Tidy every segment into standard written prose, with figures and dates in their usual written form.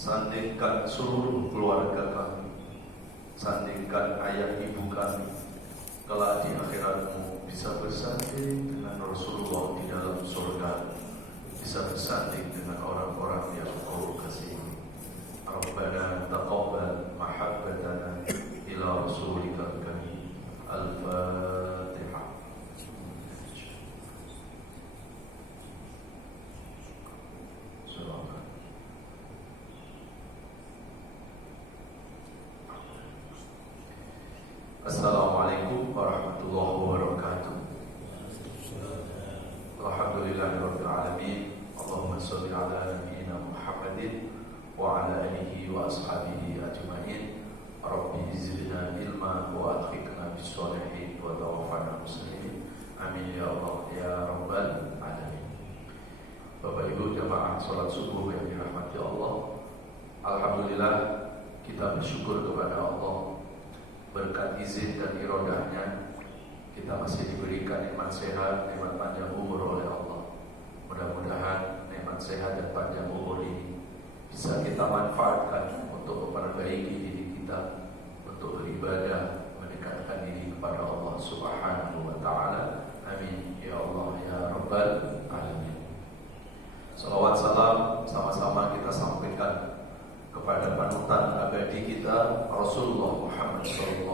Sandingkan seluruh keluarga kami, sandingkan ayah ibu kami, kelak di akhiratmu bisa bersanding dengan Rasulullah di dalam surga, bisa bersanding dengan orang-orang yang Kau kasihi. Rabbana taqabbal mahabbatana ila Rasulika karim. Al-Fatihah. Assalamualaikum warahmatullahi wabarakatuh. Alhamdulillahirabbil alamin. Allahumma shalli ala nabiyyina Muhammadin wa ala alihi wa ashabihi ajmain. Rabbi zidna ilma wa alhiqna bis sholihin wa tawaffana muslimin. Amin ya Allah ya rabbal alamin. Bapak Ibu jamaah salat subuh yang dirahmati Allah. Alhamdulillah kita bersyukur kepada Allah. Berkat izin dan irodahnya kita masih diberikan nikmat sehat, nikmat panjang umur oleh Allah. Mudah-mudahan nikmat sehat dan panjang umur ini bisa kita manfaatkan untuk memperbaiki diri kita, untuk beribadah, mendekatkan diri kepada Allah Subhanahu wa ta'ala. Amin ya Allah ya rabbal alamin. Salawat salam sama-sama kita sampaikan kepada panutan abadi kita Rasulullah Muhammad SAW.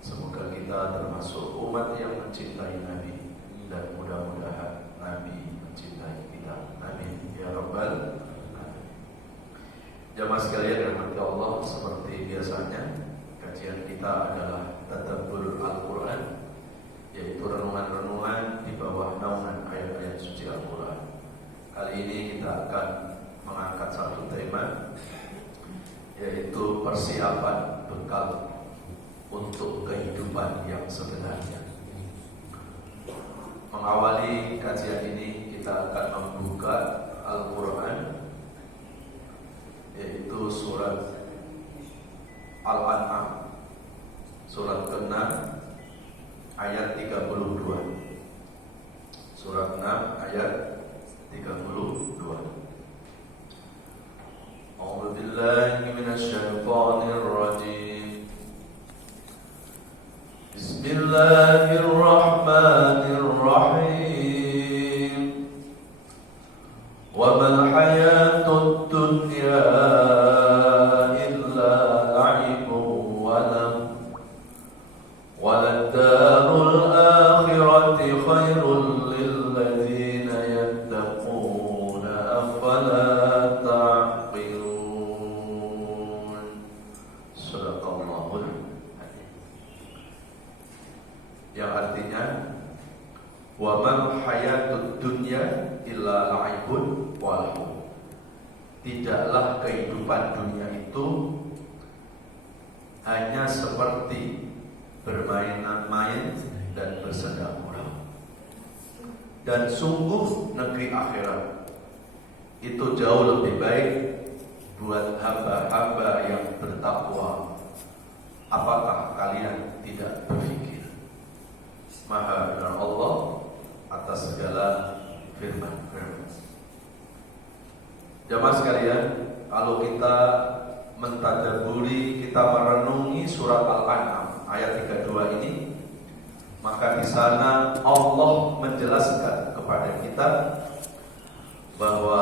Semoga kita termasuk umat yang mencintai Nabi, dan mudah-mudahan Nabi mencintai kita. Amin ya rabbal alamin. Jamaah sekalian yang dirahmati Allah, seperti biasanya kajian kita adalah tadabbur Al-Quran, yaitu renungan-renungan di bawah naungan ayat-ayat suci Al-Quran. Kali ini kita akan mengangkat satu tema, yaitu persiapan bekal untuk kehidupan yang sebenarnya. Mengawali kajian ini kita akan membuka Al-Quran, yaitu surat Al-An'am, surat ke-6 ayat 32. Surat 6 ayat 32. أعوذ بالله من الشيطان الرجيم. بسم الله الرحمن الرحيم. وما الحياة الدنيا إلا لعب ولهو وللدار الآخرة خير للذين يتقون أفلا تعقلون. Yang artinya wa mal hayatud dunya illa la'ibun wa lahu. Tidaklah kehidupan dunia itu hanya seperti bermain-main dan bersedekah. dan sungguh negeri akhirat itu jauh lebih baik buat hamba-hamba yang bertakwa. Apakah kalian tidak berpikir? Maha benar Allah atas segala firman-firman. Jamaah sekalian, kalau kita mentadaburi, kita merenungi surat Al-An'am ayat 32 ini, maka di sana Allah menjelaskan kepada kita bahwa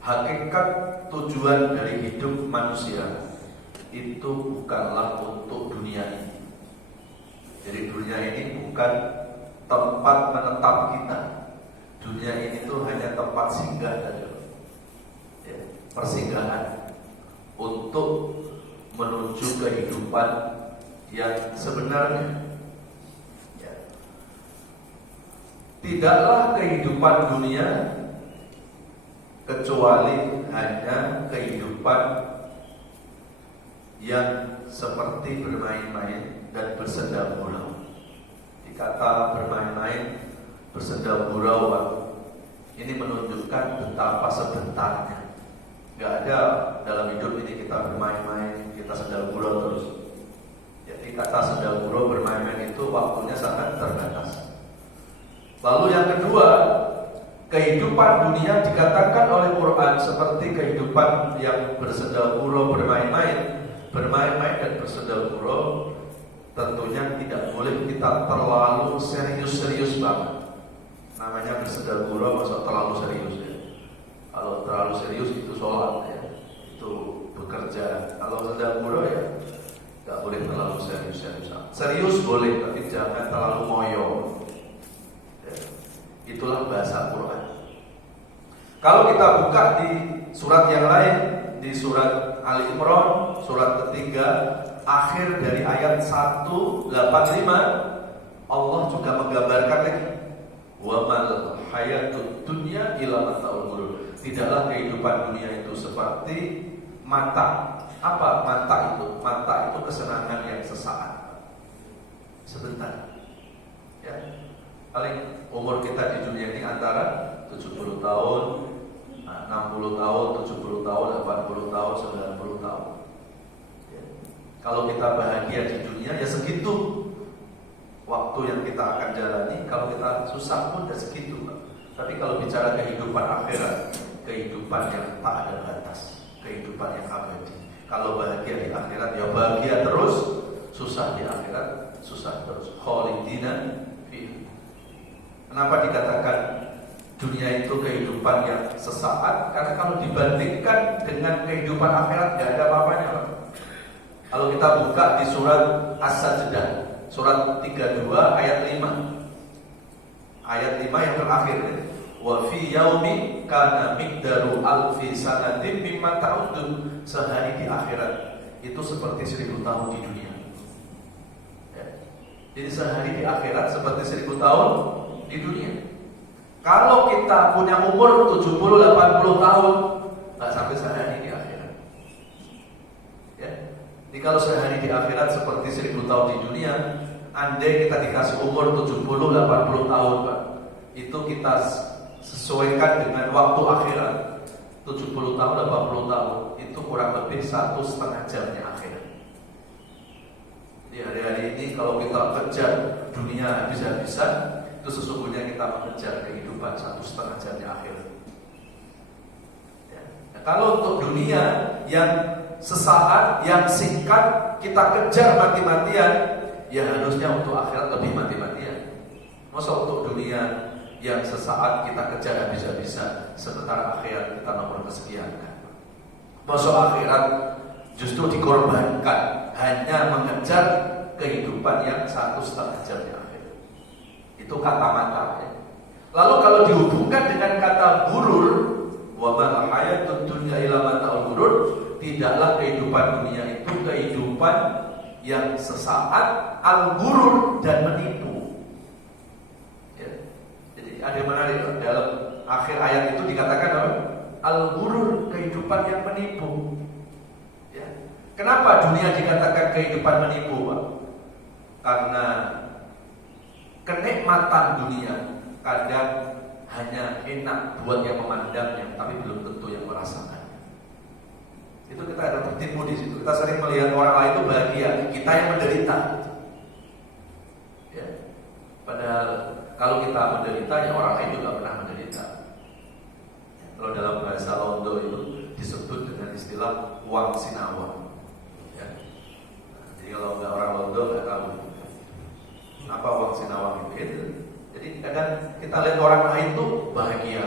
hakikat tujuan dari hidup manusia itu bukanlah untuk dunia ini. Jadi dunia ini bukan tempat menetap kita. Dunia ini tuh hanya tempat singgah saja, ya, persinggahan untuk menuju kehidupan yang sebenarnya. Ya. Tidaklah kehidupan dunia kecuali hanya kehidupan yang seperti bermain-main dan bersenda gurau. Dikata bermain-main, bersenda gurau, ini menunjukkan betapa sebentarnya. Gak ada dalam hidup ini kita bermain-main, kita senda gurau terus. Jadi kata senda gurau, bermain-main itu waktunya sangat terbatas. Lalu yang kedua, kehidupan dunia dikatakan oleh Quran seperti kehidupan yang bersenda gurau, bermain-main dan bersenda gurau. Tentunya tidak boleh kita terlalu serius-serius banget. Namanya bersenda gurau, masa terlalu serius ya. Kalau terlalu serius itu sholat ya, itu bekerja. Kalau senda gurau ya nggak boleh terlalu serius. Serius boleh, tapi jangan terlalu ngoyo. Ya. Itulah bahasa Quran. Kalau kita buka di surat yang lain, di surat Ali Imran, surat ketiga, akhir dari ayat 185, Allah juga menggambarkan lagi, wa mal hayatud dunya illa mata'ul ghurur. Tidaklah kehidupan dunia itu seperti mata. Apa mata itu? Mata itu kesenangan yang sesaat, sebentar. Ya. Paling umur kita di dunia ini antara 70 tahun, 60 tahun, 70 tahun, 80 tahun, 90 tahun. Ya. Kalau kita bahagia di dunia ya segitu waktu yang kita akan jalani. Kalau kita susah pun ya segitu. Tapi kalau bicara kehidupan akhirat, kehidupan yang tak ada batas, kehidupan yang abadi. Kalau bahagia di akhirat ya bahagia terus, susah di akhirat susah terus. Khalidina fi. Kenapa dikatakan dunia itu kehidupan yang sesaat? Karena kalau dibandingkan dengan kehidupan akhirat gak ada apa-apanya. Kalau kita buka di surat As-Sajdah, surat 32 ayat 5. Ayat 5 yang terakhir, wa fi yaumi kana miqdaru alfi sanatin mimma ta'udun. Sehari di akhirat itu seperti 1000 tahun di dunia. Ya. Jadi sehari di akhirat seperti 1000 tahun di dunia. Kalau kita punya umur 70-80 tahun, nggak sampai sehari di akhirat. Ya. Jadi kalau sehari di akhirat seperti 1000 tahun di dunia, andai kita dikasih umur 70-80 tahun, Pak, itu kita sesuaikan dengan waktu akhirat. 70 tahun, 80 tahun, itu kurang lebih 1,5 jamnya akhirat. Di hari-hari ini kalau kita kejar dunia habis-habisan, itu sesungguhnya kita mengejar kehidupan 1,5 jamnya akhirat. Ya. Nah, kalau untuk dunia yang sesaat, yang singkat, kita kejar mati-matian, ya harusnya untuk akhirat lebih mati-matian. Masa untuk dunia yang sesaat kita kejar habis-habisan, sementara akhirat kita nomor kesekian kan? Masa akhirat justru dikorbankan hanya mengejar kehidupan yang 1,5 jamnya akhirat. Itu kata mata ya. Lalu kalau dihubungkan dengan kata gurur, wa mal hayatud dunya illa mata'ul ghurur, tidaklah kehidupan dunia itu kehidupan yang sesaat, al-ghurur, dan menipu. Ya. Jadi ada yang menarik dalam akhir ayat itu dikatakan apa? Al-ghurur, kehidupan yang menipu. Ya. Kenapa dunia dikatakan kehidupan menipu, Pak? Karena kenikmatan dunia kadang hanya enak buat yang memandangnya, tapi belum tentu yang merasakan. Itu kita ada tertipu di situ. Kita sering melihat orang lain itu bahagia, kita yang menderita. Ya. Padahal kalau kita menderita, ya orang lain juga pernah menderita. Kalau dalam bahasa Londo itu disebut dengan istilah uang sinawa. Ya. Jadi kalau nggak orang Londo nggak tahu apa uang sinawa itu. Jadi kadang kita lihat orang lain itu bahagia,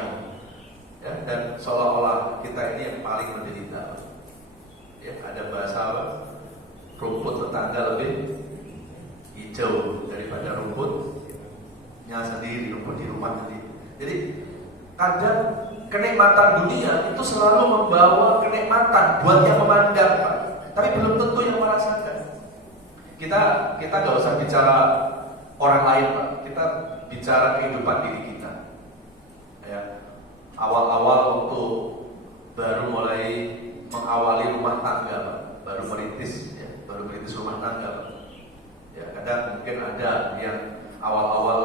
ya, dan seolah-olah kita ini yang paling menderita. Ya, ada bahasa apa? Rumput tetangga lebih hijau daripada rumputnya sendiri, rumput di rumah sendiri. Jadi kadang kenikmatan dunia itu selalu membawa kenikmatan buat yang memandang, Pak. Tapi belum tentu yang merasakan. Kita nggak usah bicara orang lain, Pak. Kita bicara kehidupan diri kita. Ya, awal-awal waktu baru mulai mengawali rumah tangga, Pak. Baru merintis rumah tangga, Pak. Ya, kadang mungkin ada yang awal-awal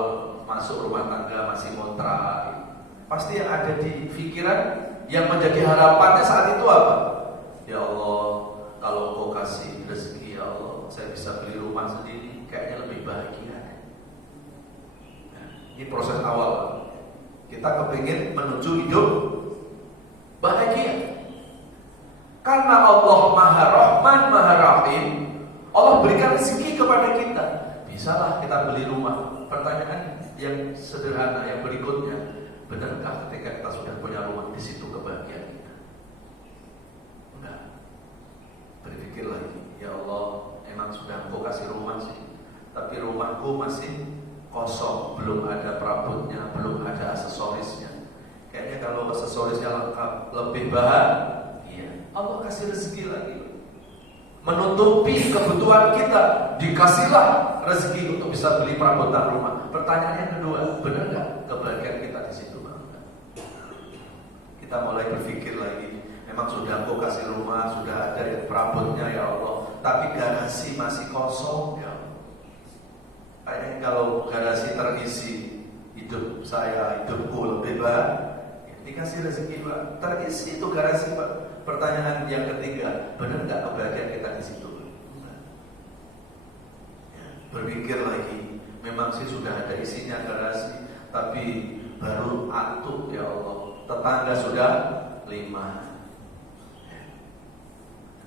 masuk rumah tangga masih ngontrak. Pasti yang ada di pikiran, yang menjadi harapannya saat itu apa? Ya Allah, kalau Kau kasih rezeki, ya Allah, saya bisa beli rumah sendiri, kayaknya lebih bahagia. Nah, ini proses awal. Kita kepingin menuju hidup bahagia. Karena Allah Maha Rahman, Maha Rahim, Allah berikan rezeki kepada kita. Bisalah kita beli rumah. Pertanyaan yang sederhana yang berikutnya, benarkah ketika kita sudah punya rumah di situ kebahagiaan kita? Enggak. Berpikir lagi, ya Allah, emang sudah Engkau kasih rumah sih, tapi rumahku masih kosong, belum ada perabotnya, belum ada aksesorisnya. Kayaknya kalau aksesorisnya lengkap, lebih bahagia. Allah kasih rezeki lagi, menutupi kebutuhan kita, dikasihlah rezeki untuk bisa beli perabotan rumah. Pertanyaan yang kedua, benar nggak kebahagiaan kita di situ, Bang? Kita mulai berpikir lagi, memang sudah Engkau kasih rumah, sudah ada perabotnya ya Allah, tapi garasi masih kosong ya. Kayaknya kalau garasi terisi, hidup saya, hidupku lebih baik. Dikasih rezeki, Pak, terisi itu garasi, Pak. Pertanyaan yang ketiga, benar nggak kebahagiaan kita di situ? Ya, berpikir lagi, memang sih sudah ada isinya garasi, tapi baru antuk ya Allah. Tetangga sudah 5.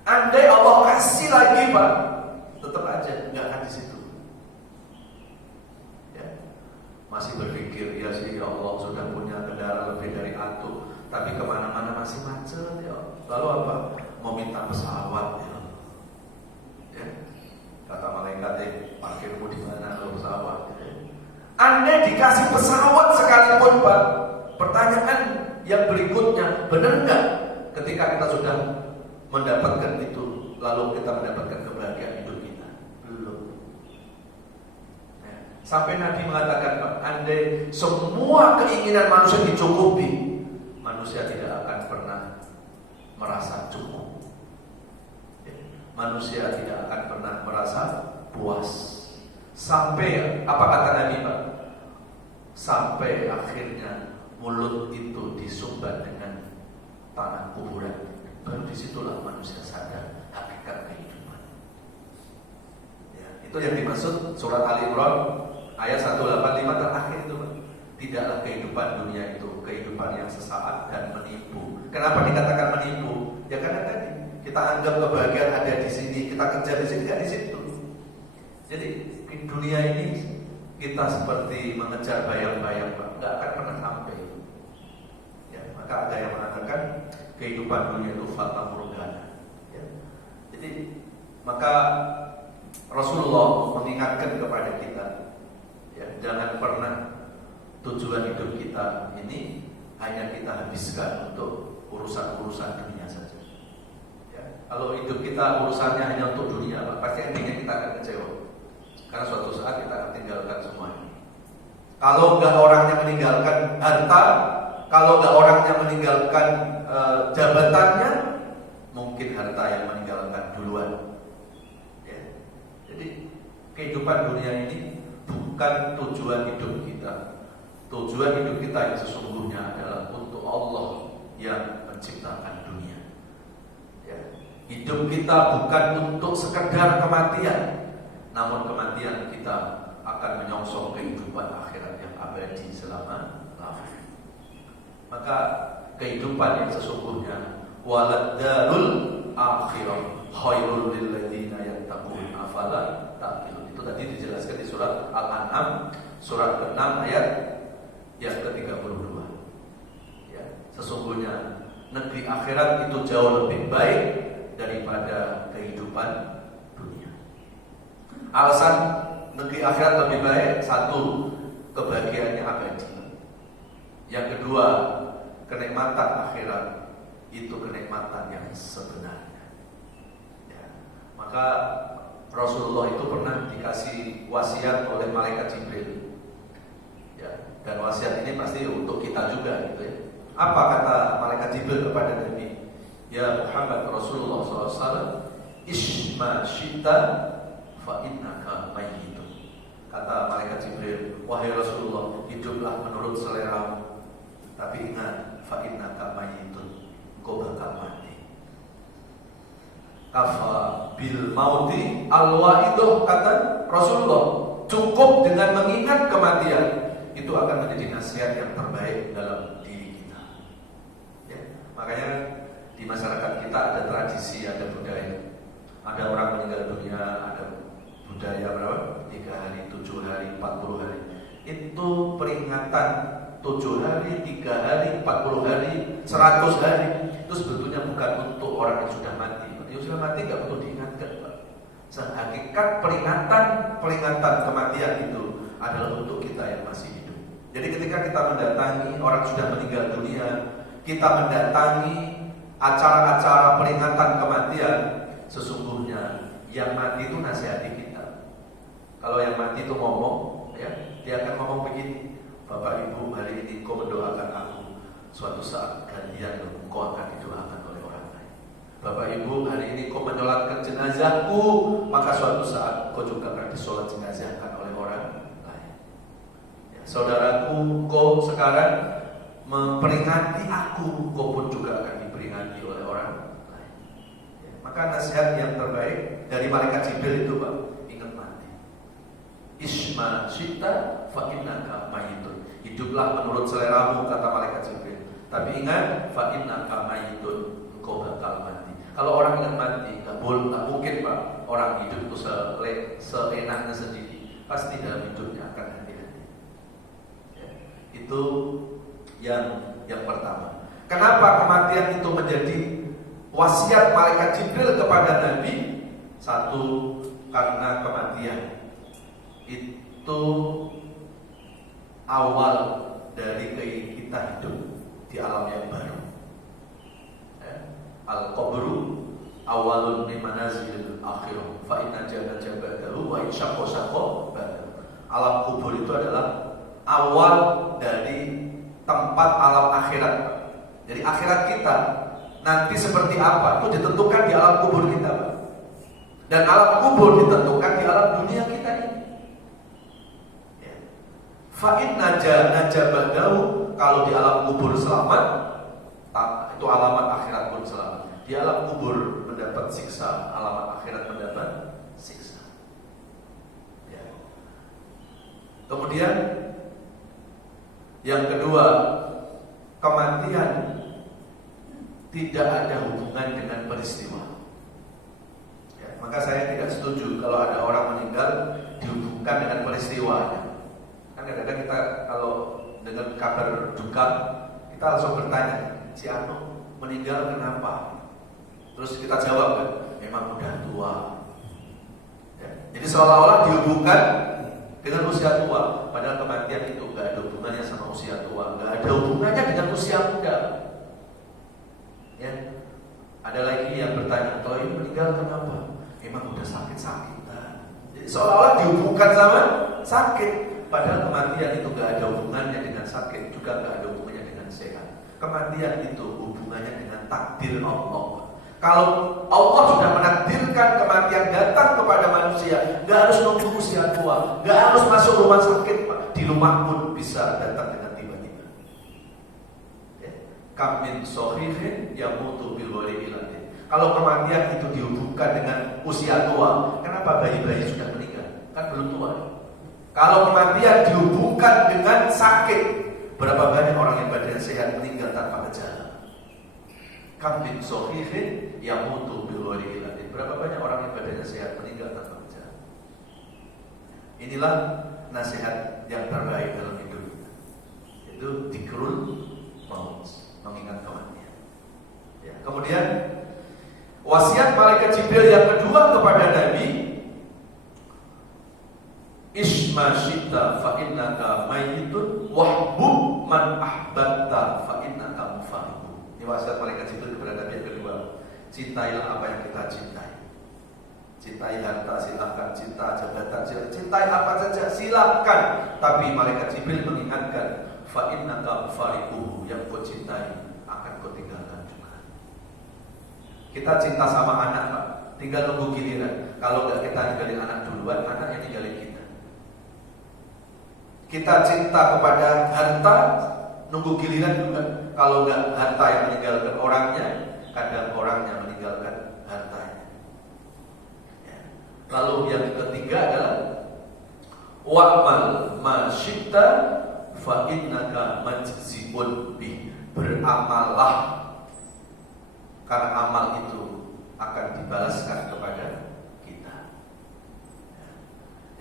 Andai Allah kasih lagi, Pak, tetap aja nggak akan di situ. Ya, masih berpikir, ya sih ya Allah sudah punya kendaraan lebih dari antuk, tapi kemana-mana masih macet ya. Lalu apa? Mau minta pesawat ya. Ya. Kata malaikat, parkirmu di mana kalau pesawat? Ya. Anda dikasih pesawat sekalipun, Pak. Pertanyaan yang berikutnya, benar nggak ketika kita sudah mendapatkan itu, lalu kita mendapatkan kebahagiaan hidup kita? Belum. Ya. Sampai Nabi mengatakan, Pak, andai semua keinginan manusia dicukupi, manusia tidak akan pernah merasa cukup. Manusia tidak akan pernah merasa puas. Sampai apa kata Nabi, Pak? Sampai akhirnya mulut itu disumbat dengan tanah kuburan. Baru disitulah manusia sadar hakikat kehidupan. Ya, itu yang dimaksud surat Ali Imran ayat 185 terakhir itu, Pak. Tidaklah kehidupan dunia itu kehidupan yang sesaat dan menipu. Kenapa dikatakan menipu? Ya karena tadi kita anggap kebahagiaan ada di sini, kita kejar di sini, nggak di situ. Jadi di dunia ini kita seperti mengejar bayang-bayang, Pak, nggak akan pernah sampai. Ya, maka ada yang mengatakan kehidupan dunia itu fata morgana. Ya. Jadi maka Rasulullah mengingatkan kepada kita, ya, jangan pernah tujuan hidup kita ini hanya kita habiskan untuk urusan-urusan dunia saja. Ya, kalau hidup kita urusannya hanya untuk dunia, pasti endingnya kita akan kecewa. Karena suatu saat kita akan tinggalkan semuanya. Kalau nggak orangnya meninggalkan harta, kalau nggak orangnya meninggalkan jabatannya, mungkin harta yang meninggalkan duluan. Ya. Jadi kehidupan dunia ini bukan bukan tujuan hidup kita. Tujuan hidup kita yang sesungguhnya adalah untuk Allah yang menciptakan dunia. Ya. Hidup kita bukan untuk sekedar kematian, namun kematian kita akan menyongsong kehidupan akhirat yang abadi selama-lamanya. Maka kehidupan yang sesungguhnya waladdarul akhirah khairul lil ladzina yattaqun afala taqilun. Itu tadi dijelaskan di surat Al-An'am surat ke-6 ayat yang ke-32. Ya, sesungguhnya negeri akhirat itu jauh lebih baik daripada kehidupan dunia. Alasan negeri akhirat lebih baik, satu, kebahagiaannya abadi. Yang kedua, kenikmatan akhirat itu kenikmatan yang sebenarnya. Ya. Maka Rasulullah itu pernah dikasih wasiat oleh malaikat Jibril. Ya. Dan wasiat ini pasti untuk kita juga, gitu ya. Apa kata malaikat Jibril kepada Nabi? Ya Muhammad Rasulullah SAW, Ishma syita fa innaka mayyitun. Kata malaikat Jibril, wahai Rasulullah, hiduplah menurut selera. Tapi ingat, fa innaka mayyitun, engkau bakal mati. Kafa bil mauti alwaidoh, kata Rasulullah, cukup dengan mengingat kematian itu akan menjadi nasihat yang terbaik dalam diri kita. Ya, makanya di masyarakat kita ada tradisi, ada budaya. Ada orang meninggal dunia, ada budaya berapa? 3 hari, 7 hari, 40 hari. Itu peringatan 7 hari, 3 hari, 40 hari, 100 hari. Itu sebetulnya bukan untuk orang yang sudah mati. Yang sudah mati gak perlu diingatkan, Pak. Hakikat peringatan kematian itu adalah untuk kita yang masih hidup. Jadi ketika kita mendatangi orang sudah meninggal dunia, kita mendatangi acara-acara peringatan kematian, sesungguhnya yang mati itu nasihati kita. Kalau yang mati itu ngomong, ya, dia akan ngomong begini, Bapak Ibu, hari ini kau mendoakan aku, suatu saat gantian kau akan didoakan oleh orang lain. Bapak Ibu, hari ini kau menyolatkan jenazahku, maka suatu saat kau juga akan disolat jenazahkan oleh orang lain. Ya, saudaraku, kau sekarang memperingati aku, kau pun juga akan diperingati oleh orang lain. Ya, maka nasihat yang terbaik dari malaikat Jibril itu, Pak, ingat mati. Isma syita fa innaka mayyitun. Hiduplah menurut seleramu, kata malaikat Jibril. Tapi ingat, fa innaka mayyitun, engkau bakal mati. Kalau orang ingat mati, nggak mungkin, Pak, orang hidup itu seenaknya sendiri. Pasti dalam hidupnya akan hati-hati. Ya, itu yang pertama. Kenapa kematian itu menjadi wasiat malaikat Jibril kepada Nabi? Satu, karena kematian itu awal dari kita hidup di alam yang baru. Al-qabru awalun min manazilil akhirah fa inna jannata ba'dahu wa insyaqqa saqqa ba'dahu. Alam kubur itu adalah awal dari tempat alam akhirat. Jadi akhirat kita nanti seperti apa itu ditentukan di alam kubur kita, Pak. Dan alam kubur ditentukan di alam dunia kita ini. Ya. Fa inna jannata ba'dahu, kalau di alam kubur selamat, itu alamat akhirat pun selamat. Di alam kubur mendapat siksa, alamat akhirat mendapat siksa. Ya. Kemudian yang kedua, kematian tidak ada hubungan dengan peristiwa. Ya, maka saya tidak setuju kalau ada orang meninggal dihubungkan dengan peristiwanya. Kan kadang-kadang kita kalau dengar kabar duka, kita langsung bertanya, si Anu meninggal kenapa? Terus kita jawab kan, memang udah tua. Ya. Jadi seolah-olah dihubungkan dengan usia tua, padahal kematian itu gak ada hubungannya sama usia tua, gak ada hubungannya dengan usia muda. Ya. Ada lagi yang bertanya, kalau ini meninggal kenapa? Memang udah sakit-sakitan. Jadi seolah-olah dihubungkan sama sakit, padahal kematian itu gak ada hubungannya dengan sakit, juga gak ada hubungannya dengan sehat. Kematian itu hubungannya dengan takdir Allah. Kalau Allah sudah menakdirkan kematian datang kepada manusia, nggak harus nunggu usia tua, nggak harus masuk rumah sakit, Pak. Di rumah pun bisa datang dengan tiba-tiba. Kam min shahihin yamutu bil ghairi ilatin. Kalau kematian itu dihubungkan dengan usia tua, kenapa bayi-bayi sudah meninggal? Kan belum tua. Kalau kematian dihubungkan dengan sakit, berapa banyak orang yang badan sehat meninggal tanpa gejala? Kam min shahihin yamutu bil ghairi ilatin. Berapa banyak orang yang badannya sehat meninggal tanpa gejala? Inilah nasihat yang terbaik dalam hidup. Itu dzikrul maut, mengingat kematian. Ya. Kemudian wasiat malaikat Jibril yang kedua kepada Nabi, Isma syi'ta fa innaka mayyitun wahbub man ahbabta fa innaka mufariqun. Ini wasiat malaikat Jibril kepada Nabi yang kedua. Cintailah apa yang kita cintai. Cintai harta silakan, cinta jabatan silakan, cintai apa saja silakan. Tapi malaikat Jibril mengingatkan, fa innaka mufariquhu, yang kau cintai akan kau tinggalkan juga. Kita cinta sama anak, Pak, tinggal nunggu giliran. Kalau enggak kita ninggalin anak duluan, anak yang ninggalin kita. Kita cinta kepada harta, nunggu giliran juga. Kalau enggak harta yang meninggalkan orangnya, kadang orangnya meninggalkan hartanya. Ya. Lalu yang ketiga adalah wa'mal ma syi'ta fa innaka majzibun bih. Beramallah, karena amal itu akan dibalaskan kepada kita. Ya.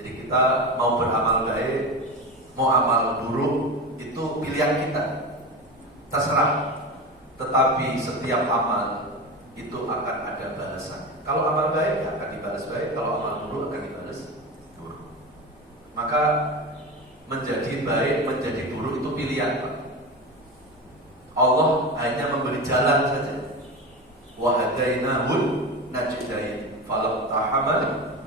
Jadi kita mau beramal baik, mau amal buruk, itu pilihan kita, terserah. Tetapi setiap amal itu akan ada balasan. Kalau amal baik akan dibalas baik, kalau amal buruk akan dibalas buruk. Maka menjadi baik, menjadi buruk itu pilihan, Pak. Allah hanya memberi jalan saja. Wa hadainahul najdain falam tahamal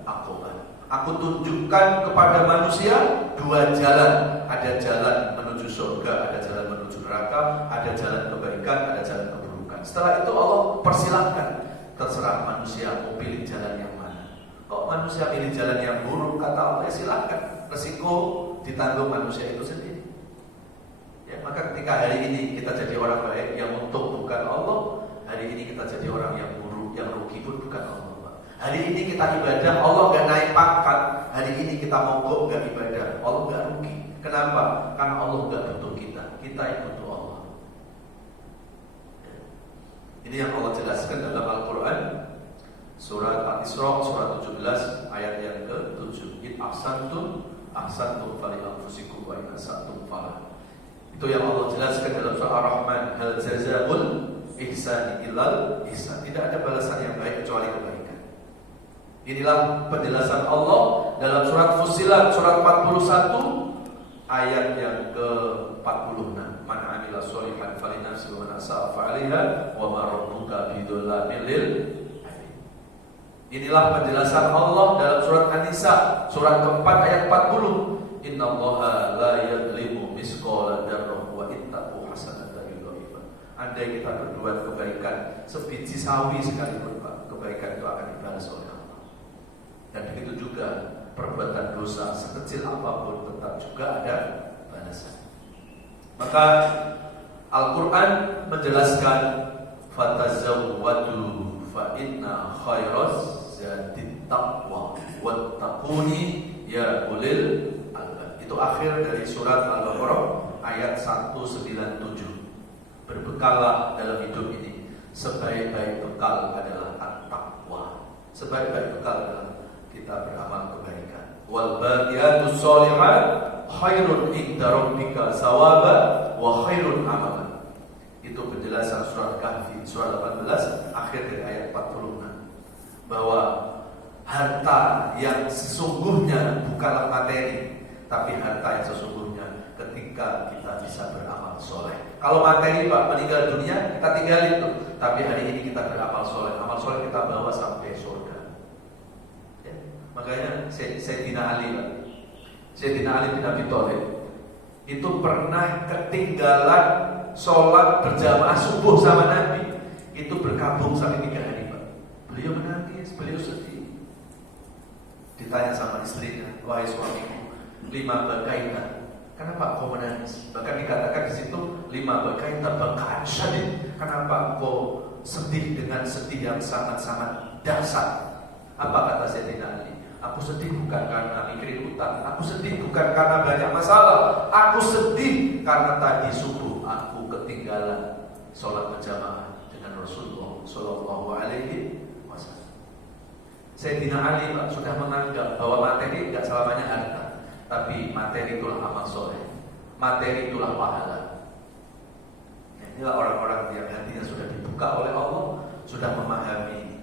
aqobah. Aku tunjukkan kepada manusia dua jalan. Ada jalan menuju surga, ada jalan menuju neraka, ada jalan kebaikan, ada jalan keburukan. Setelah itu Allah persilahkan, terserah manusia mau pilih jalan yang mana. Kalau manusia pilih jalan yang buruk, kata Allah, ya silahkan. Resiko ditanggung manusia itu sendiri. Ya, maka ketika hari ini kita jadi orang baik, yang untung bukan Allah. Hari ini kita jadi orang yang buruk, yang rugi pun bukan Allah. Hari ini kita ibadah, Allah gak naik pangkat. Hari ini kita mogok gak ibadah, Allah gak rugi. Kenapa? Karena Allah gak butuh kita, kita yang butuh Allah. Ini yang Allah jelaskan dalam Al-Quran, surat Al-Isra, surat 17, ayat yang ke-7. In ahsantum fali anfusikum wa in asatum falah. Itu yang Allah jelaskan dalam surah Ar-Rahman, hal jazaa'ul ihsani illal ihsan. Tidak ada balasan yang baik kecuali kebaikan. Inilah penjelasan Allah dalam surat Fussilat, surat 41, ayat yang ke-46. Man 'amila sholihan falinafsihi wa man asaa fa'alaiha wa ma rabbuka bidzallamin lil 'abid. Inilah penjelasan Allah dalam surat An-Nisa, surat keempat ayat 40. Innallaha la yadhlimu misqala dzarrah wa in taku hasanatan yudha'ifha. Andai kita berbuat kebaikan sebiji sawi sekalipun, Pak, kebaikan itu akan dibalas oleh Allah. Dan begitu juga perbuatan dosa sekecil apapun tetap juga ada balasan. Maka Al-Quran menjelaskan fatazawwadu fa inna khairaz zadit taqwa wattaquni ya ulil albab. Itu akhir dari surat Al-Baqarah ayat 197. Berbekallah dalam hidup ini. Sebaik-baik bekal adalah at-taqwa. Sebaik-baik bekal adalah kita beramal kebaikan. Wal baqiyatus sholihat khairun inda rabbika sawaba wa khairun amalan. Itu penjelasan surat Kahfi surat 18 akhir dari ayat 46, bahwa harta yang sesungguhnya bukanlah materi, tapi harta yang sesungguhnya ketika kita bisa beramal soleh. Kalau materi, Pak, meninggal dunia kita tinggalin tuh, tapi hari ini kita beramal soleh, amal soleh kita bawa sampai surga. Makanya Sayyidina Ali bin Abi Thalib itu pernah ketinggalan sholat berjamaah subuh sama Nabi. Itu berkabung sampai 3 hari. Beliau menangis, beliau sedih. Ditanya sama istrinya, wahai suamiku, lima bakaita, kenapa engkau menangis? Bahkan dikatakan di situ lima bakaita bakaan syadid. Kenapa engkau sedih dengan sedih yang sangat-sangat dahsyat? Apa kata Sayyidina Ali? Aku sedih bukan karena mikirin utang, aku sedih bukan karena banyak masalah, aku sedih karena tadi subuh aku ketinggalan sholat berjamaah dengan Rasulullah Shallallahu Alaihi Wasallam. Sayyidina Ali sudah menganggap bahwa materi tidak selamanya harta, tapi materi itulah amal soleh, materi itulah pahala. Inilah orang-orang yang hatinya sudah dibuka oleh Allah, sudah memahami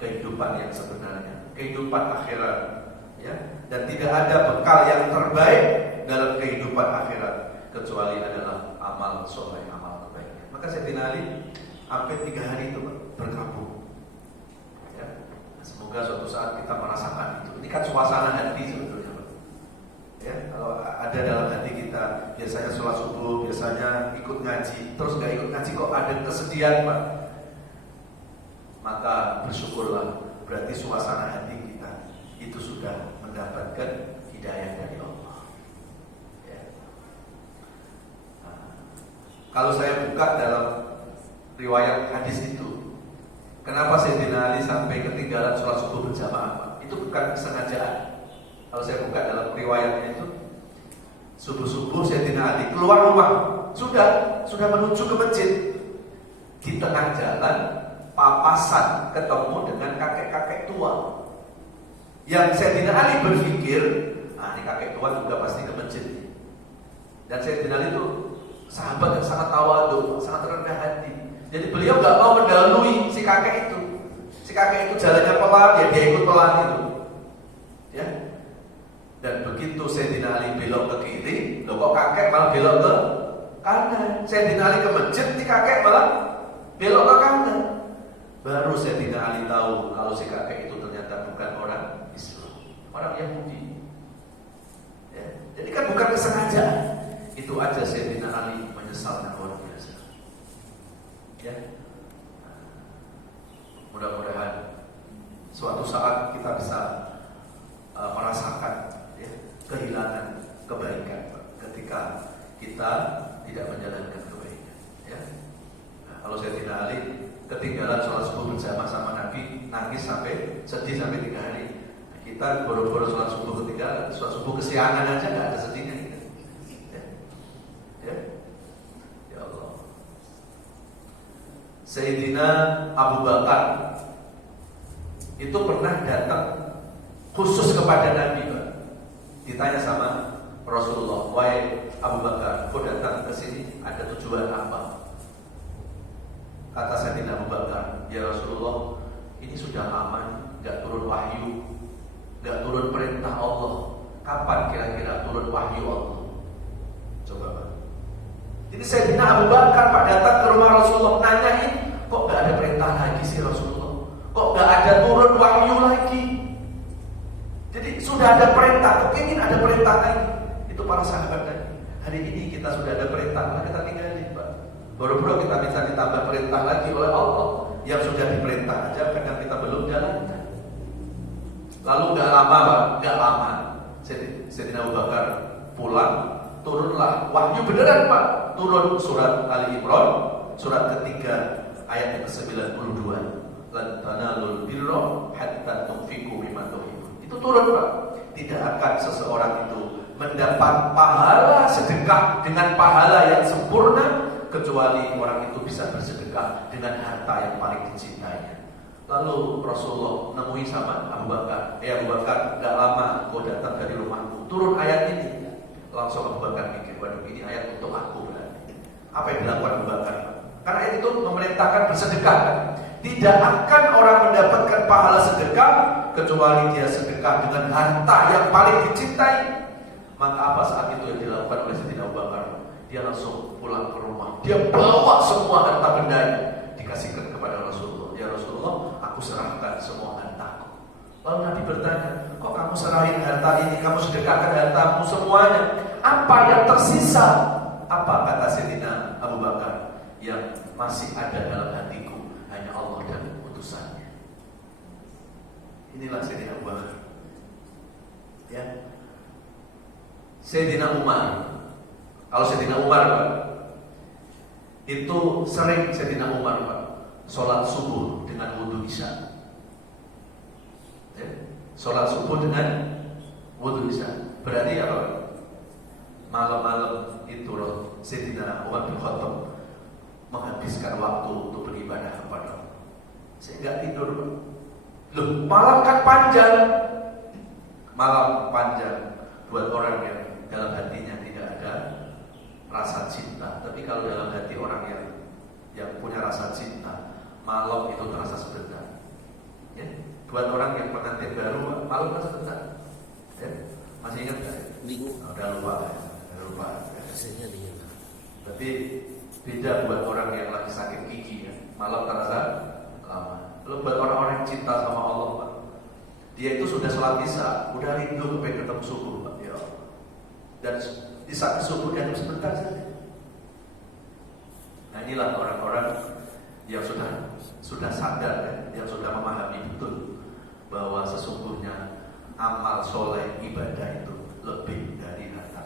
kehidupan yang sebenarnya, kehidupan akhirat, dan tidak ada bekal yang terbaik dalam kehidupan akhirat kecuali adalah amal soleh, amal terbaiknya. Maka Sayyidina Ali hampir 3 hari itu berkabung. Semoga suatu saat kita merasakan itu. Ini kan suasana hati sebetulnya, kalau ada dalam hati kita, biasanya sholat subuh, biasanya ikut ngaji, terus gak ikut ngaji kok ada kesedihan, Pak. Maka bersyukurlah, berarti suasana hati kita itu sudah mendapatkan hidayah dari Allah. Kalau saya buka dalam riwayat hadis itu, kenapa Sayyidina Ali sampai ketinggalan sholat subuh berjamaah? Itu bukan kesengajaan. Kalau saya buka dalam riwayatnya itu, subuh-subuh Sayyidina Ali keluar rumah, sudah menuju ke masjid. Di tengah jalan papasan ketemu dengan kakek-kakek tua. Yang Sayyidina Ali berpikir, ini kakek tua juga pasti ke masjid. Dan Sayyidina Ali itu sahabat yang sangat tawadhu, sangat rendah hati. Jadi beliau nggak mau mendahului si kakek itu. Si kakek itu jalannya pelan, dia ikut pelan itu. Dan begitu Sayyidina Ali belok ke kiri, kok kakek malah belok ke kanan. Sayyidina Ali ke masjid, si kakek malah belok ke kanan. Baru Sayyidina Ali tahu kalau si kakek itu ternyata bukan orang Islam, orang Yahudi. Jadi kan bukan kesengajaan. Itu aja Sayyidina Ali menyesalkan luar biasa. Mudah-mudahan suatu saat kita bisa merasakan kehilangan kebaikan ketika kita tidak menjalankan kebaikan. Kalau Sayyidina Ali ketinggalan sholat subuh berjamaah sama Nabi, nangis sampai sedih sampai 3 hari. Kita boro-boro sholat subuh ketinggalan, sholat subuh kesiangan aja nggak ada sedihnya. Ya Allah. Sayyidina Abu Bakar itu pernah datang khusus kepada Nabi, Pak. Ditanya sama Rasulullah, wahai Abu Bakar, kau datang ke sini ada tujuan apa? Kata Sayyidina Abu Bakar, ya Rasulullah, ini sudah aman, gak turun wahyu, gak turun perintah Allah. Kapan kira-kira turun wahyu Allah? Coba, Pak. Jadi Sayyidina Abu Bakar, Pak, datang ke rumah Rasulullah, nanyain, kok gak ada perintah lagi sih Rasulullah? Kok gak ada turun wahyu lagi? Jadi sudah ada perintah, kok ingin ada perintah lagi? Itu para sahabat tadi. Hari ini kita sudah ada perintah, kita tinggalin, Pak. Baru-baru kita bisa ditambah perintah lagi oleh Allah. Yang sudah diperintah aja kadang kita belum jalankan. Lalu gak lama, Pak, gak lama Sayyidina Abu Bakar pulang, turunlah wahyu beneran, Pak. Turun surat Ali Imran, surat ketiga ayat yang ke-92. Lan tanalul birra hatta tunfiqu mimma tuhibbun. Itu turun, Pak. Tidak akan seseorang itu mendapat pahala sedekah dengan pahala yang sempurna kecuali orang itu bisa bersedekah dengan harta yang paling dicintainya. Lalu Rasulullah nemui sama Abu Bakar, Abu Bakar, gak lama kau datang dari rumahku, turun ayat ini. Langsung Abu Bakar mikir, waduh, ini ayat untuk aku berarti. Apa yang dilakukan Abu Bakar? Karena ayat itu memerintahkan bersedekah. Tidak akan orang mendapatkan pahala sedekah kecuali dia sedekah dengan harta yang paling dicintai. Maka apa saat itu yang dilakukan oleh Sayyidina Abu Bakar? Dia langsung pulang ke rumah. Dia bawa semua harta bendanya, dikasihkan kepada Rasulullah. Ya Rasulullah, aku serahkan semua hartaku. Lalu Nabi bertanya, kok kamu serahin harta ini, kamu sedekahkan hartamu semuanya, apa yang tersisa? Apa kata Sayyidina Abu Bakar? Yang masih ada dalam hatiku hanya Allah dan utusannya. Inilah Sayyidina Abu Bakar. Ya. Sayyidina Umar. Kalau Sayyidina Umar, Pak, itu sering Sayyidina Umar, Pak, sholat subuh dengan wudu isya. Ya. Sholat subuh dengan wudu isya. Berarti apa? Malam-malam itu loh Sayyidina Umar bin Khattab menghabiskan waktu untuk beribadah kepada Allah. Sehingga tidur, Pak. Loh, malam kan panjang. Malam panjang buat orang yang dalam hatinya tidak ada rasa cinta. Tapi kalau dalam hati orang yang punya rasa cinta, malam itu terasa sebentar. Ya, buat orang yang pengantin baru, malam terasa sebentar. Ya, masih ingat nggak? Udah lupa. Rasanya dingin. Tapi beda buat orang yang lagi sakit gigi, ya. Malam terasa lama. Lalu buat orang-orang yang cinta sama Allah, Pak, dia itu sudah sholat isya, udah rindu pengen ketemu subuh, Pak. Ya. Dan di saat subuh dia sebentar saja. Nah, inilah orang-orang yang sudah sadar, ya, yang sudah memahami betul bahwa sesungguhnya amal soleh ibadah itu lebih dari harta.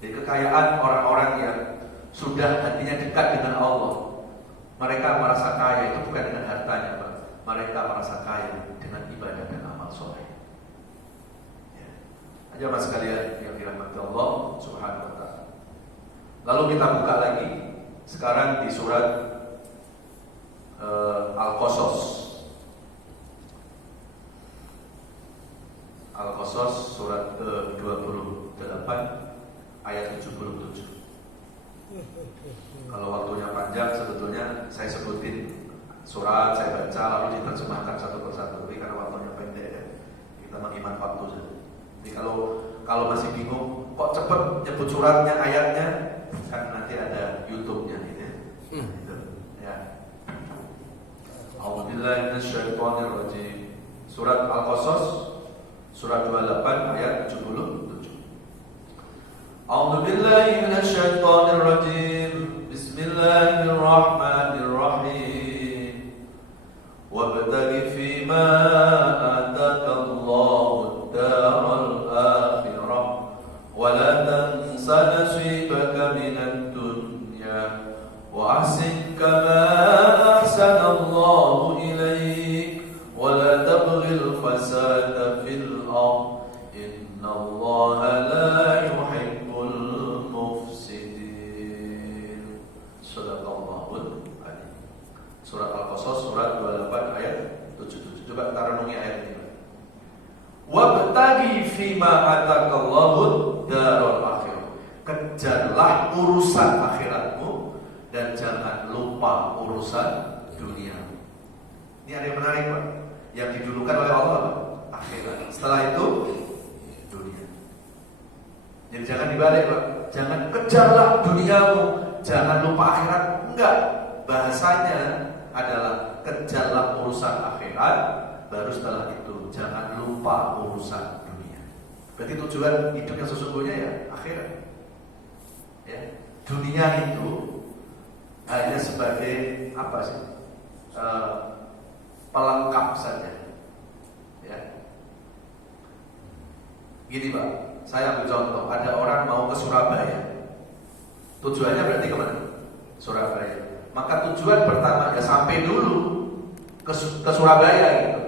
Jadi kekayaan orang-orang yang sudah hatinya dekat dengan Allah, mereka merasa kaya itu bukan dengan hartanya, Pak. Mereka merasa kaya dengan ibadah dan amal soleh. Ya. Aja mas sekalian yang dirahmati Allah Subhanahu wa ta'ala. Lalu kita buka lagi sekarang di surat Al-Qasas. Al-Qasas surat ke-28 ayat 77. Kalau waktunya panjang sebetulnya saya sebutin surat, saya baca lalu diterjemahkan satu persatu. Tapi karena waktunya pendek, ya, kita mengiman waktu saja. Jadi kalau masih bingung kok cepet nyebut suratnya, ayatnya, kan nanti ada YouTube-nya gitu ya. Ya. A'udzubillahi minasyaitonirrajim. Surat Al-Qasas surat 28 ayat 77. A'udzubillahi minasyaitonirrajim. Bismillahirrahmanirrahim. Wabtaghi fima ataka Allahu ad-daral akhirah wa la tansa nasibaka minad dunya wa ahsin kama ahsana Allahu ilaik wa la tabghil fasada fil ardh innallaha la yuhibbul mufsidin. Shadaqallahul adzim. Surat Al-Qasas surat 28 ayat 77. Coba kita renungi ayat ini. Wabtaghi fima atakallahu darul akhirah. Kejarlah urusan akhiratmu dan jangan lupa urusan dunia. Ini ada yang menarik, Pak. Yang didulukan oleh Allah, akhirat. Setelah itu dunia. Jadi jangan dibalik, Pak. Jangan kejarlah duniamu, jangan lupa akhirat. Enggak. Bahasanya adalah kejarlah urusan akhirat, baru setelah itu jangan lupa urusan dunia. Berarti tujuan hidup yang sesungguhnya ya akhirat. Ya, dunia itu hanya sebagai apa sih? Pelengkap saja. Ya. Gini, Pak, saya ambil contoh. Ada orang mau ke Surabaya. Tujuannya berarti kemana? Surabaya. Maka tujuan pertama ya sampai dulu ke Surabaya gitu.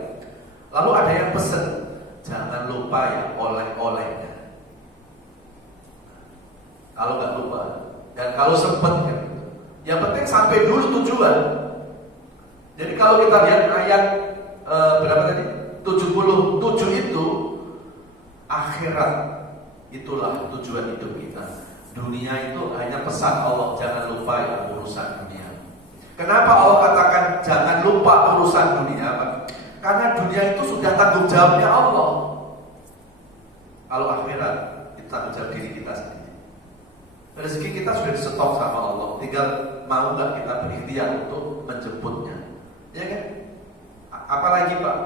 Lalu ada yang pesen, jangan lupa ya oleh-olehnya. Kalau nggak lupa dan kalau sempet ya, yang penting sampai dulu tujuan. Jadi kalau kita lihat ayat berapa tadi? 77 itu akhirat itulah tujuan hidup kita. Dunia itu hanya pesan Allah, jangan lupa ya urusan dunia. Kenapa Allah katakan jangan lupa urusan dunia, Pak? Karena dunia itu sudah tanggung jawabnya Allah. Kalau akhirat itu tanggung jawab diri kita sendiri. Rezeki kita sudah disetok sama Allah, tinggal mau nggak kita berikhtiar untuk menjemputnya, ya kan? Apalagi, Pak,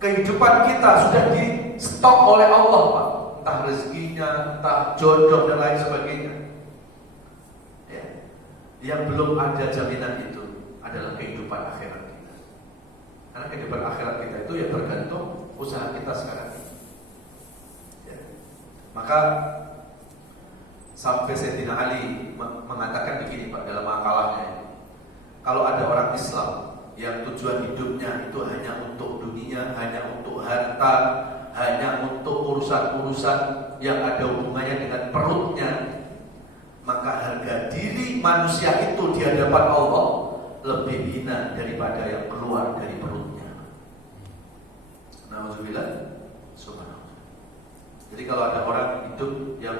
kehidupan kita sudah di-stok oleh Allah, Pak. Entah rezekinya, entah jodoh dan lain sebagainya. Yang belum ada jaminan itu adalah kehidupan akhirat kita. Karena kehidupan akhirat kita itu ya tergantung usaha kita sekarang ini. Ya. Maka sampai Sayyidina Ali mengatakan begini Pak dalam makalahnya, kalau ada orang Islam yang tujuan hidupnya itu hanya untuk dunia, hanya untuk harta, hanya untuk urusan-urusan yang ada hubungannya dengan perutnya, maka harga diri manusia itu di hadapan Allah lebih hina daripada yang keluar dari perutnya. Nauzubillah, subhanallah. Jadi kalau ada orang hidup yang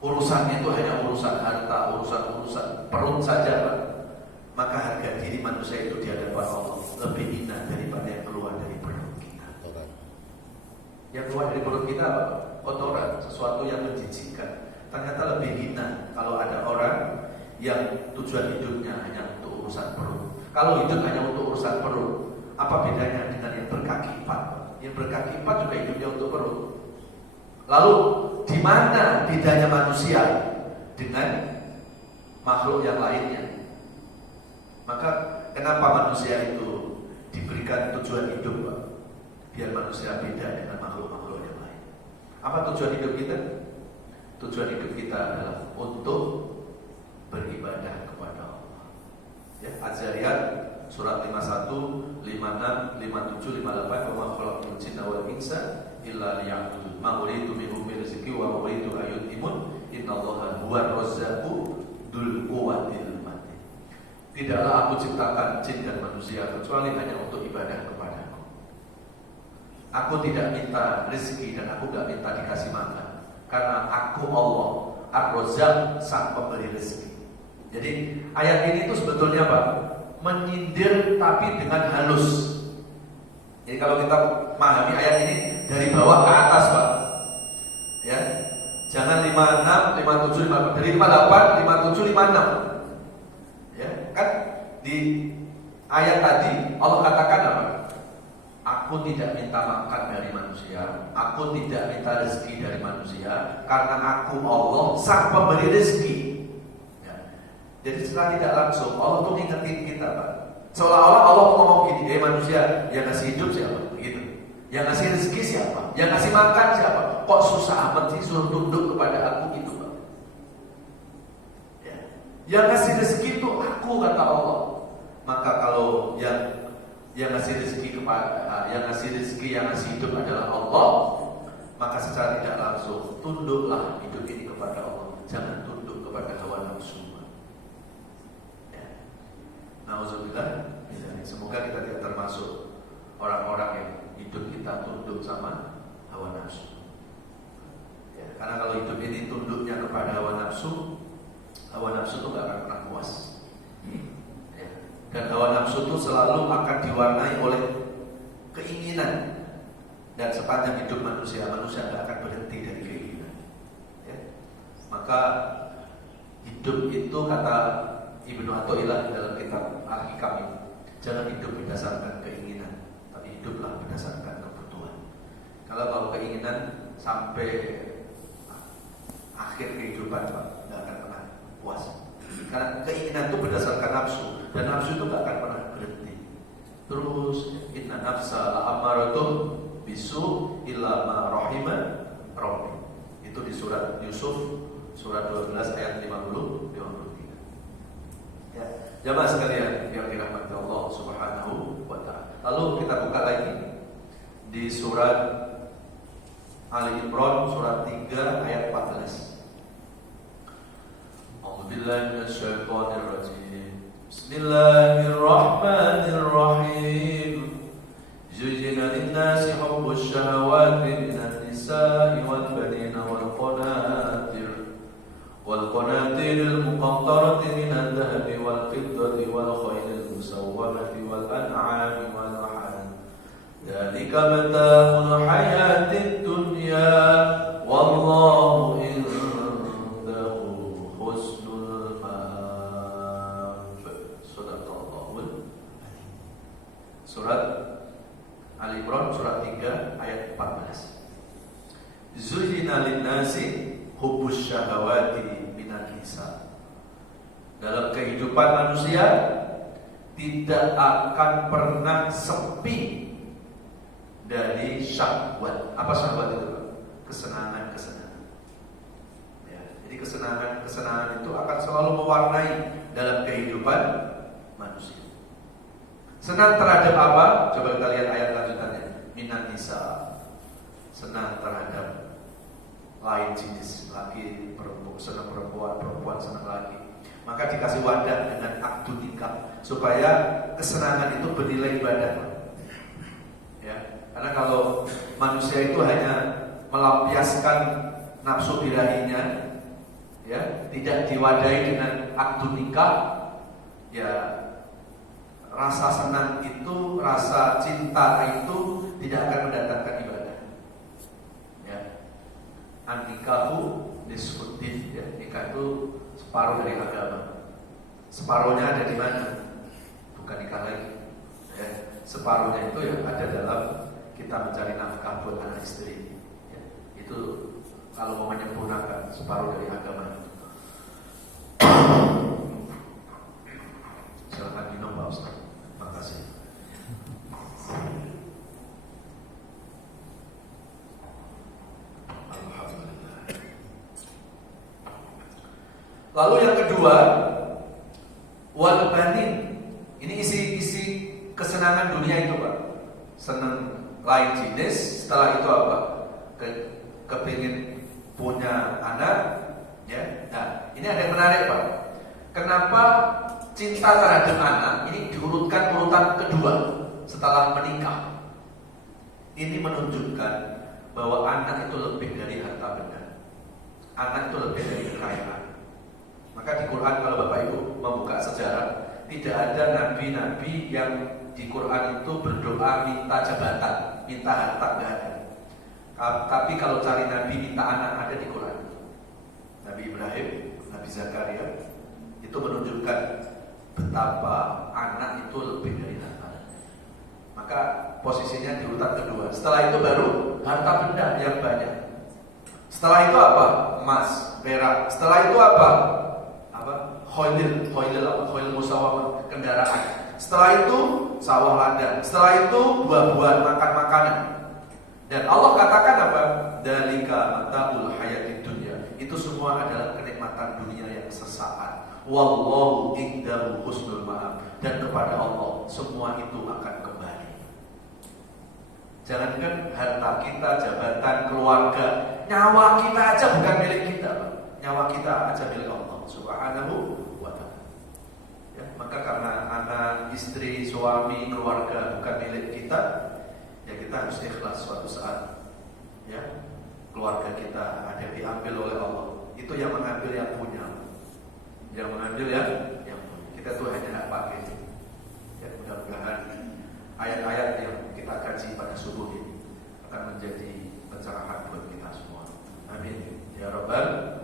urusannya itu hanya urusan harta, urusan perut saja, Pak, maka harga diri manusia itu di hadapan Allah lebih hina daripada yang keluar dari perut kita. Yang keluar dari perut kita apa? Kotoran, sesuatu yang menjijikkan. Ternyata lebih hina kalau ada orang yang tujuan hidupnya hanya untuk urusan perut. Kalau hidup hanya untuk urusan perut, apa bedanya dengan yang berkaki 4? Yang berkaki 4 juga hidupnya untuk perut. Lalu di mana bedanya manusia dengan makhluk yang lainnya? Maka kenapa manusia itu diberikan tujuan hidup, Pak? Biar manusia beda dengan makhluk-makhluk yang lain. Apa tujuan hidup kita? Tujuan hidup kita adalah untuk beribadah kepada Allah. Ya, Az-Zariyat surat 51, 56, 57, 58, wa ma khalaqtul jinna wal insa illa liya'budun. Ma uridu minhum min rizqin wa ma uridu an yut'imun. Innallaha huwar razzaqu dzul quwwatil matin. Tidaklah aku ciptakan jin dan manusia kecuali hanya untuk ibadah kepadaku. Aku tidak minta rezeki dan aku tidak minta dikasih makan, karena aku Allah Ar-Razzaq, sang pemberi rezeki. Jadi ayat ini tuh sebetulnya Pak menyindir tapi dengan halus. Jadi kalau kita memahami ayat ini dari bawah ke atas, Pak, ya, jangan 56, 57, 58, dari 58, 57, 56. Ya, kan di ayat tadi Allah katakan apa? Aku tidak minta makan dari manusia, aku tidak minta rezeki dari manusia, karena aku Allah sang pemberi rezeki. Ya. Jadi secara tidak langsung Allah tuh ngingetin kita, Pak. Seolah-olah Allah tuh ngomong gini, manusia, yang ngasih hidup siapa? Begitu. Yang ngasih rezeki siapa? Yang ngasih makan siapa? Kok susah amat sih suruh tunduk kepada aku gitu, Pak? Ya. Yang ngasih rezeki itu aku, kata Allah. Maka kalau yang ngasih rezeki kepada yang ngasih hidup adalah Allah, maka secara tidak langsung tunduklah hidup ini kepada Allah. Jangan tunduk kepada hawa nafsu. Ya. Nauzubillah. Semoga kita tidak termasuk orang-orang yang hidup kita tunduk sama hawa nafsu. Ya, karena kalau hidup ini tunduknya kepada hawa nafsu itu gak akan pernah puas. Ya. Dan hawa nafsu itu selalu akan diwarnai oleh keinginan. Dan sepanjang hidup manusia gak akan berhenti dari keinginan. Ya. Maka hidup itu, kata Ibnu Athaillah dalam kitab Al-Hikam ini, jangan hidup berdasarkan keinginan, tapi hiduplah berdasarkan kebutuhan. Kalau keinginan sampai akhir kehidupan, Pak, nggak akan pernah puas. Karena keinginan itu berdasarkan nafsu, dan nafsu itu nggak akan pernah berhenti. Terus inna nafsa la'amaratun bisu illa ma rahima rabbi. Itu di surat Yusuf surat 12 ayat 50 53. Ya, jamaah sekalian yang dirahmati Allah Subhanahu wa ta'ala. Lalu kita buka lagi di surat Ali Imran surat 3 ayat 14. A'udzubillahi minasyaitonir rajim. Bismillahirrahmanirrahim. Zujina lin-nasi hubbus syahawati minan nisa'i wal banina wal qanatir al-muqantarati minal dhahabi wal fiddati wal khaylil musawwamati wal an'ami wal harth. Dzalika mata'ul hayatid dunya wallahu indahu husnul ma'ab. Shadaqallahul alim. Surat Ali Imran surat 3 ayat 14. Zuyina lin-nasi hubbus syahawati minan nisa. Dalam kehidupan manusia tidak akan pernah sepi dari syahwat. Apa syahwat itu, Pak? Kesenangan-kesenangan. Ya, jadi kesenangan-kesenangan itu akan selalu mewarnai dalam kehidupan manusia. Senang terhadap apa? Coba kita lihat ayat lanjutannya. Minan nisa, senang terhadap lain jenis, laki perempuan senang perempuan, perempuan senang laki. Maka dikasih wadah dengan akdu nikah supaya kesenangan itu bernilai ibadah. Ya, karena kalau manusia itu hanya melampiaskan nafsu birahinya, ya, tidak diwadahi dengan akdu nikah, ya rasa senang itu, rasa cinta itu tidak akan mendatangkan ibadah. Ya, an-nikahu nisfuddin, ya, nikah itu separuh dari agama. Separuhnya ada di mana? Bukan nikah lagi. Ya, separuhnya itu ya ada dalam kita mencari nafkah buat anak istri. Ya, itu kalau mau menyempurnakan separuh dari agama. Silakan minum, Pak Ustaz. Terima kasih. Alhamdulillah. Lalu yang kedua, wal banin. Ini isi kesenangan dunia itu, Pak. Senang lain jenis. Setelah itu apa? Kepingin punya anak, ya. Nah, ini ada yang menarik, Pak. Kenapa cinta terhadap anak ini diurutkan urutan kedua setelah menikah? Ini menunjukkan bahwa anak itu lebih dari harta benda. Anak itu lebih dari kekayaan. Maka di Quran, kalau Bapak Ibu membuka sejarah, tidak ada nabi-nabi yang di Quran itu berdoa minta jabatan, minta harta, enggak ada. Tapi kalau cari nabi minta anak, ada di Quran. Nabi Ibrahim, Nabi Zakaria, itu menunjukkan betapa anak itu lebih dari harta. Maka posisinya di urutan kedua. Setelah itu baru harta benda yang banyak. Setelah itu apa? Emas, perak. Setelah itu apa? Khoil musawwamah, kendaraan. Setelah itu sawah ladang. Setelah itu buah-buahan, makan makanan. Dan Allah katakan apa? Dalika mataul hayatid dunya. Itu semua adalah kenikmatan dunia yang sesaat. Wallahu indahu husnul ma'ab. Dan kepada Allah semua itu akan kembali. Jangankan harta kita, jabatan, keluarga, nyawa kita aja bukan milik kita, Pak. Nyawa kita aja milik Allah Subhanahu wa ta'ala. Ya, maka karena anak, istri, suami, keluarga bukan milik kita, ya kita harus ikhlas suatu saat. Ya, keluarga kita ada diambil oleh Allah. Itu yang mengambil yang punya. Yang mengambil yang punya. Kita tuh hanya nak pakai. Ya, mudah-mudahan ayat-ayat yang kita kaji pada subuh ini akan menjadi pencerahan buat kita semua. Amin. Ya Rabbal.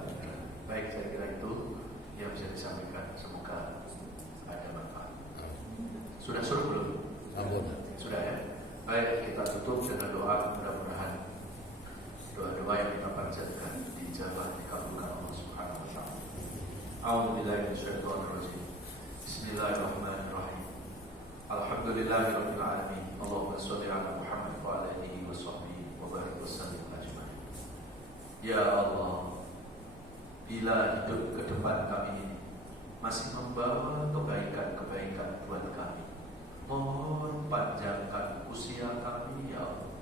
Baik, saya kira itu yang bisa disampaikan. Semoga ada manfaat. Sudah suruh belum? Sudah ya. Baik, kita tutup dengan doa. Mudah-mudahan doa-doa yang kita panjatkan dijabah, dikabulkan Allah Subhanahu wa ta'ala. A'udzubillahi minasyaitonir rajim. Bismillahirrahmanirrahim. Alhamdulillahirabbil alamin. Allahumma shalli ala Muhammad wa ala alihi wa sahbihi wa barik wa sallim ajmain. Ya Allah, bila hidup ke depan kami ini masih membawa kebaikan-kebaikan buat kami, mohon panjangkan usia kami, ya Allah.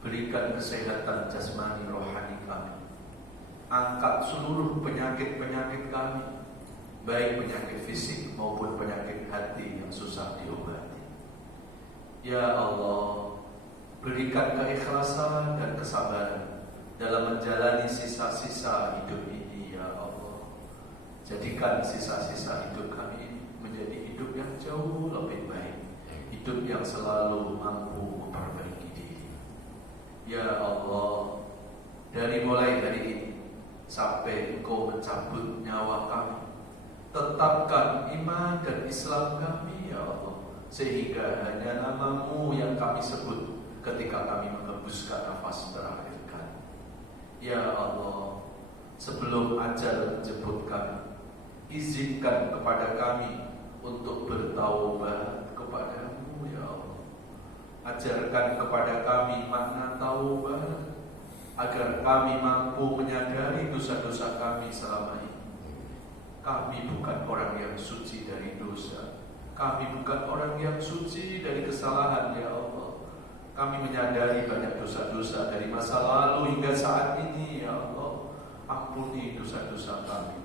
Berikan kesehatan jasmani rohani kami. Angkat seluruh penyakit-penyakit kami, baik penyakit fisik maupun penyakit hati yang susah diobati. Ya Allah, berikan keikhlasan dan kesabaran dalam menjalani sisa-sisa hidup ini, ya Allah. Jadikan sisa-sisa hidup kami ini menjadi hidup yang jauh lebih baik, hidup yang selalu mampu memperbaiki diri. Ya Allah, mulai dari ini sampai Engkau mencabut nyawa kami, tetapkan iman dan Islam kami, ya Allah, sehingga hanya nama-Mu yang kami sebut ketika kami menghembuskan nafas terakhir kami. Ya Allah, sebelum ajal menjemput kami, izinkan kepada kami untuk bertaubat kepadamu ya Allah. Ajarkan kepada kami makna taubat, agar kami mampu menyadari dosa-dosa kami selama ini. Kami bukan orang yang suci dari dosa, kami bukan orang yang suci dari kesalahan ya Allah. Kami menyadari banyak dosa-dosa dari masa lalu hingga saat ini ya Allah. Ampuni dosa-dosa kami.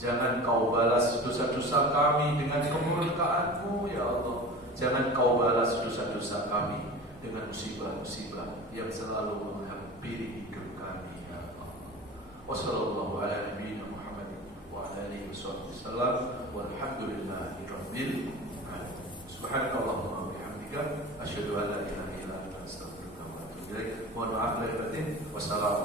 Jangan kau balas dosa-dosa kami dengan kemurkaan-Mu ya Allah. Jangan kau balas dosa-dosa kami dengan musibah-musibah yang selalu menghampiri hidup kami ya Allah. Wassallallahu ala nabiyina Muhammadin wa ala alihi wasallam walhamdulillahi rabbil alamin. Subhanakallahumma wa bihamdika asyhadu an la ilaha illa anta astaghfiruka wa atubu ilaik. Mohon maaf lahir batin. Wassalamualaikum.